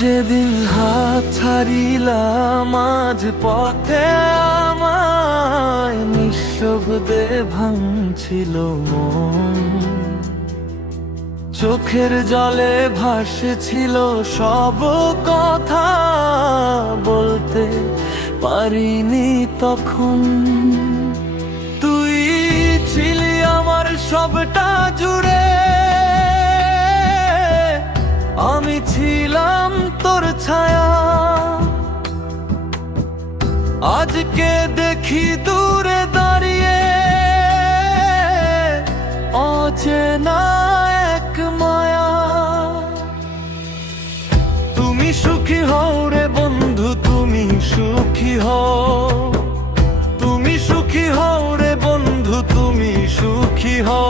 যেদিন হাত ছাড়িলাম আজ পথে আমায় নিঃশব্দে ভাঙছিল মন, চোখের জলে ভাসছিল সব কথা, বলতে পারিনি তখন। তুই ছিলি আমার সবটা জুড়ে, আমি ছিলাম তোর ছায়া। আজকে দেখি দূরে দাঁড়িয়ে অচেনা এক মায়া। তুমি সুখী হও রে বন্ধু, তুমি সুখী হও, তুমি সুখী হও রে বন্ধু, তুমি সুখী হও।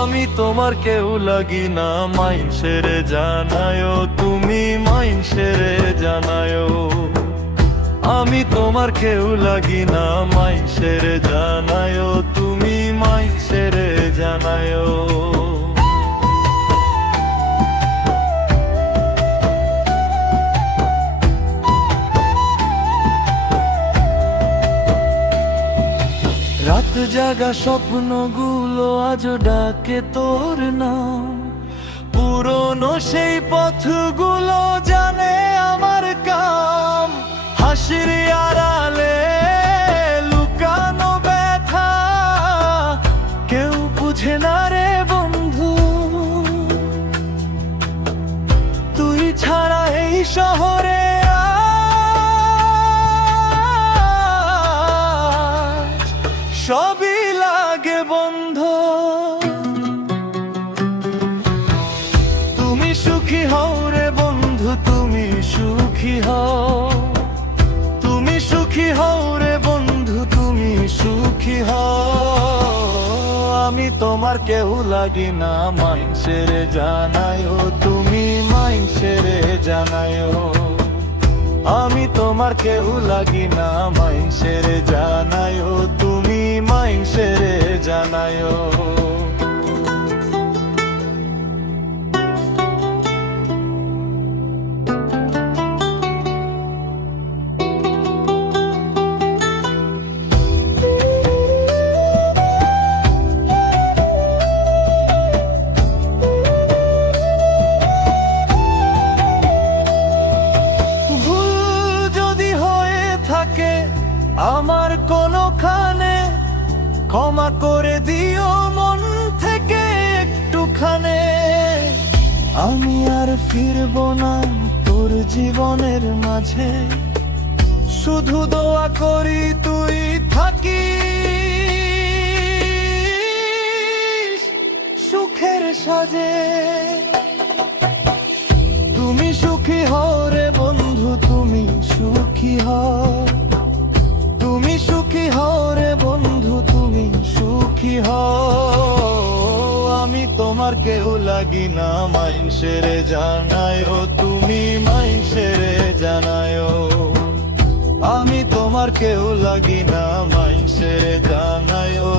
আমি তোমার কেউ লাগি না মাইনষের জানায়ো, তুমি মাইনষের জানায়ো। আমি তোমার কেউ লাগি না মাইনষের জানায়ো, তুমি মাইনষের জানায়ো। রাত জাগা স্বপ্নগুলো আজ ডাকে তোর নাম, পুরনো সেই পথগুলো জানে আমার কাম। হাসির আড়ালে লুকানো ব্যথা কেউ বুঝে না রে বন্ধু, তুই ছাড়া এই শহরে সবই লাগে বন্ধ। তুমি সুখী হও রে বন্ধু, তুমি সুখী হও, তুমি সুখী হও রে বন্ধু, তুমি সুখী হও। আমি তোমার কেউ লাগি না মাইনষের জানায়ো, তুমি মাইনষের জানায়ো। আমি তোমার কেউ লাগি না মাইনষের জানায়ো, তুমি মাইনষের জানায়ো। আমার কোনখানে ক্ষমা করে দিও মন থেকে একটুখানে। আমি আর ফিরবো না তোর জীবনের মাঝে, শুধু দোয়া করি তুই থাকিস সুখের সাজে। তুমি সুখী হও রে বন্ধু, তুমি সুখী হও, তুমি সুখী হও রে বন্ধু, তুমি সুখী হও। আমি তোমার কেউ লাগি না মাইনষের জানায়ো, তুমি মাইনষের জানায়ো। আমি তোমার কেউ লাগি না মাইনষের জানায়ো।